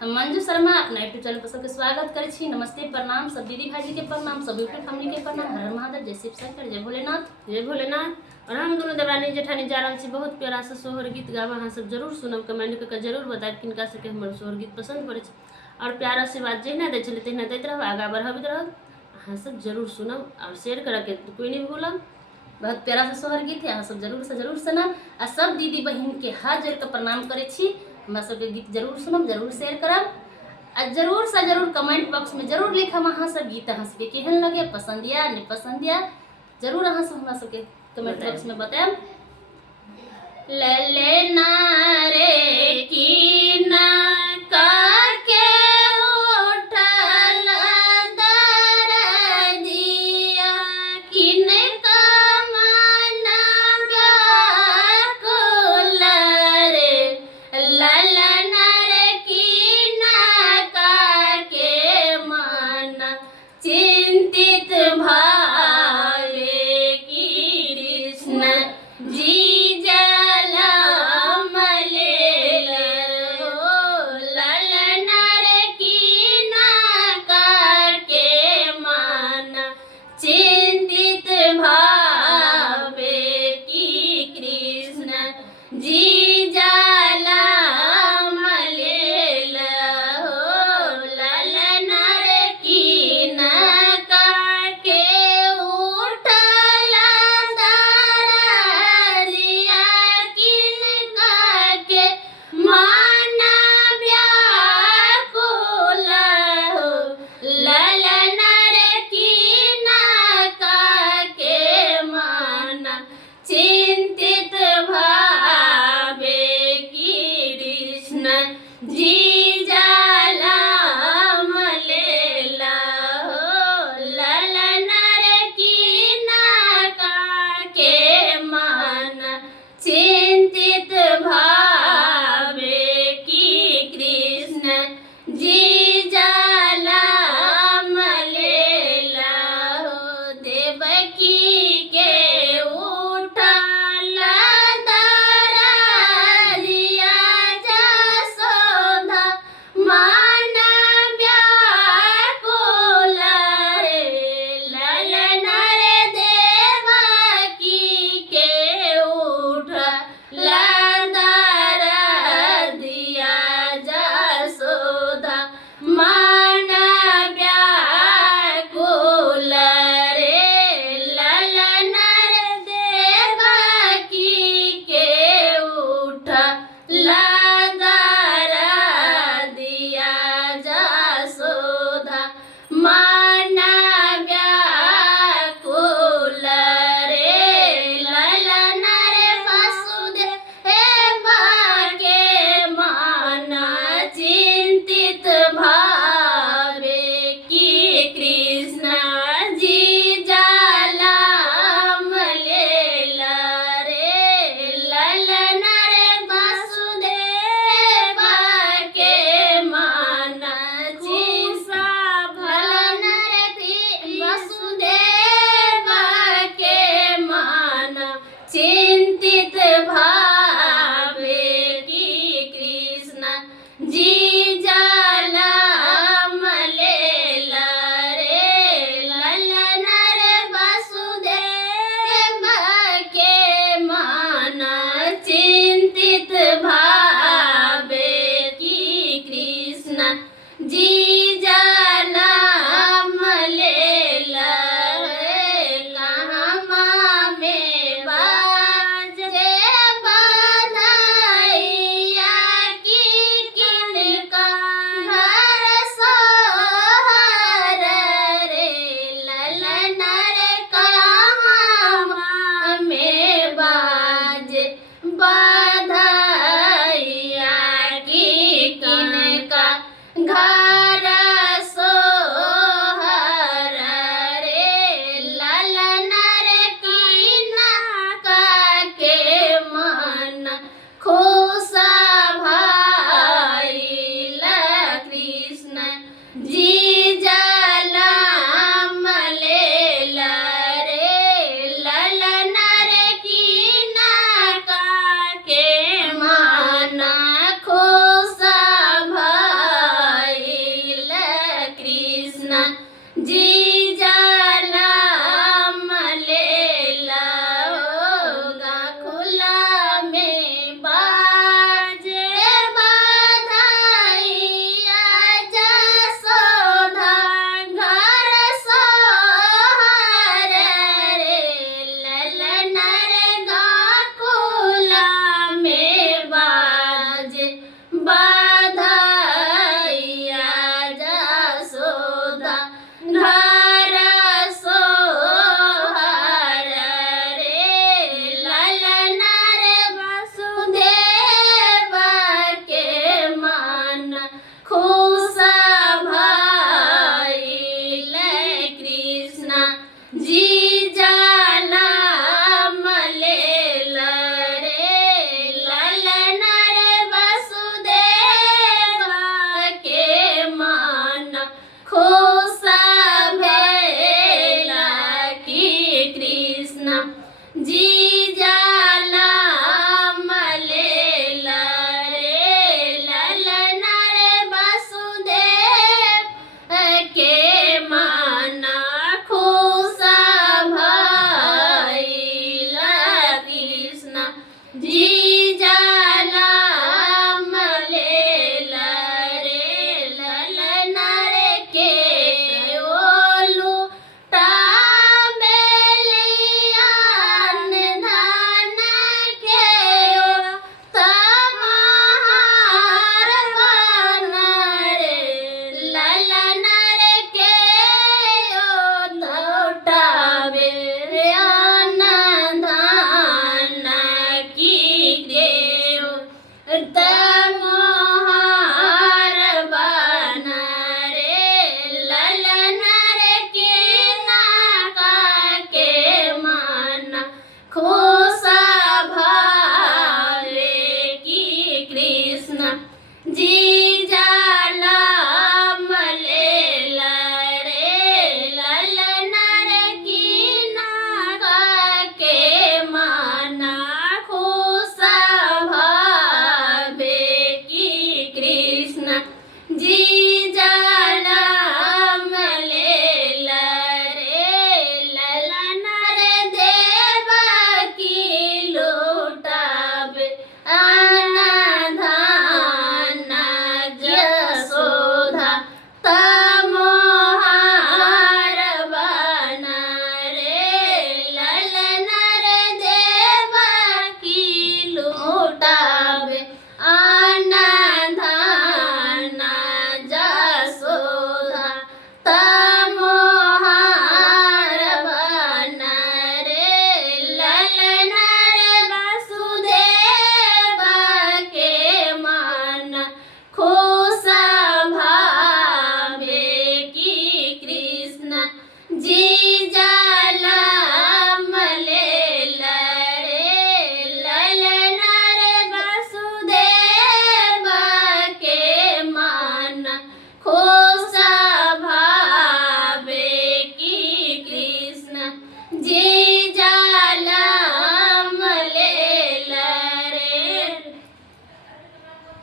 हम मंजू शर्मा अपना YouTube channel पर सबके स्वागत करे छी। नमस्ते, प्रणाम, सब दीदी भाई के प्रणाम, सब यूट्यूब फैमिली के प्रणाम। हर हर महादेव, जय शिव शंकर, जय भोलेनाथ, जय भोलेनाथ। और हम दोनों देवरानी जेठानी जा रहा छी बहुत प्यारा से सोहर गीत गावा। अहाँ सब जरूर सुनब, कमेंट करके जरूर बताएब किनका सबके हमर सोहर गीत पसंद पड़े और प्यार आशीर्वाद जहिना दै छलै तहिना दैत रहब, आगा बढ़ाबैत रहब। अहाँ सब जरूर सुनब और शेयर करके कोई नहीं भूलब। बहुत प्यारा से सोहर गीत है, अहाँ सब जरूर से जरूर सुनब। आ सब दीदी बहन के हाथ जोड़ के प्रणाम करे छी। हमरा सबके गीत जरूर सुनब, जरूर शेयर करब आ जरूर से जरूर कमेंट बॉक्स में जरूर लिखब अहाँ सब गीत अहाँ सबके केहन लगे, पसंद या नहीं पसंद या, जरूर अहाँ सब हमरा सबके कमेंट बॉक्स में बताएब। ले ना रे की ना काके उठल दरदिया, किने कामना व्याकुल रे, ललन रे की ना काके मन चिंतित भावे कृष्ण जी चिंतित भावे की कृष्ण जी जाला मलेल हो, ललन रे की न काके उठल दरदिया, किनका के मन व्याकुल हो, ललन रे की न काके मन चिंतित भावे कृष्ण जी जाला मलेला हो, ललन रे की न काके मन चिंतित भावे की कृष्ण जी जाला मलेला हो, देवकी के उठल दरदिया, जसोदा मन व्याकुल रे, ललन रे देवकी के उठल दरदिया, जसोदा मन व्याकुल रे, ललन रे देवकी के उठल दरदिया, जसोदा मन व्याकुल रे, ललन रे वसुदेव के मन चिंतित भावे की कृष्ण जी जाला मलेला रे, ललन रे वसुदेव विदा।